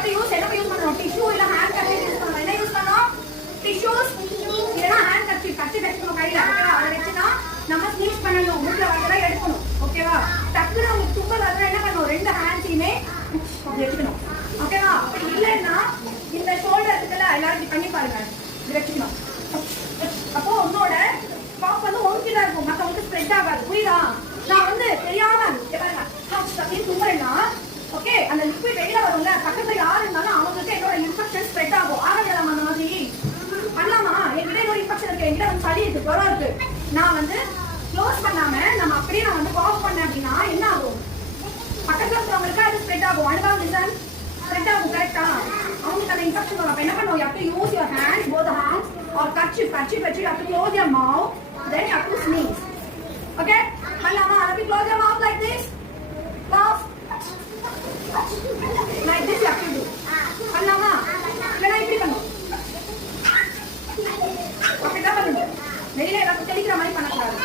have to use என்ன use பண்ணனும் tissue இல்ல ஹேண்ட் கர்ச்சீஃப் யூஸ் பண்ணனும் என்ன யூஸ் பண்ணனும் டிஷ்யூஸ் இல்லனா ஹேண்ட் கர்ச்சீஃப் வெச்சுக்கணும் கையில ஓகேவா அத வெச்சினா நம்ம ஸ்னீஸ் பண்ணனும் மூக்குல வரதெல்லாம் எடுக்கணும் ஓகேவா டக்குனு உங்களுக்கு தும்மல் வரதா என்ன பண்ணனும் ரெண்டு ஹேண்ட்ஸையுமே அப்படி வெச்சுக்கணும் ஓகேவா அப்படி இல்லன்னா இந்த ஷோல்டர் இருக்குல எல்லாரும் பண்ணி பாருங்க இது வெச்சுக்கணும் அப்போ உன்னோட காஃப் வந்து ஒன்கிட்ட இருக்கும் மத்தவங்களுக்கு ஸ்ப்ரெட் ஆகாது புரியுதா நான் வந்து தெரியாம பாருங்க அப்படியே தும்முறேன்னா ஓகே அந்த லிக்விட் வெளியில வரும்ல பக்கத்துல யாரு இருந்தாலும் அவங்களுக்கு என்னோட இன்ஃபெக்ஷன் ஸ்ப்ரெட் ஆகும் ஆகலாம் அந்த மாதிரி பண்ணலாமா என்கிட்ட இன்னொரு இன்ஃபெக்ஷன் இருக்கு என்கிட்ட வந்து சளி இருக்கு ஜுரம் இருக்கு நான் வந்து க்ளோஸ் பண்ணாம நம்ம அப்படியே நான் வந்து காஃப் பண்ணேன் அப்படின்னா என்ன ஆகும் பக்கத்துல இருக்கிறவங்களுக்கு அது ஸ்ப்ரெட் ஆகும் அனுபவம் லிசன் ஸ்ப்ரெட் ஆகும் கரெக்டா அவங்களுக்கு அந்த இன்ஃபெக்ஷன் வரும் அப்ப என்ன பண்ணுவோம் you have to use your hands both the hands or kerchief you have to close your mouth then you have to sneeze okay பண்ணலாமா have you close your mouth like this cough like this you have to do பண்ணலாமா இல்லனா இப்படி பண்ணு அப்படிதான் பண்ணு வெளியில எல்லாரும் தெளிக்கிற மாதிரி பண்ணக்கூடாது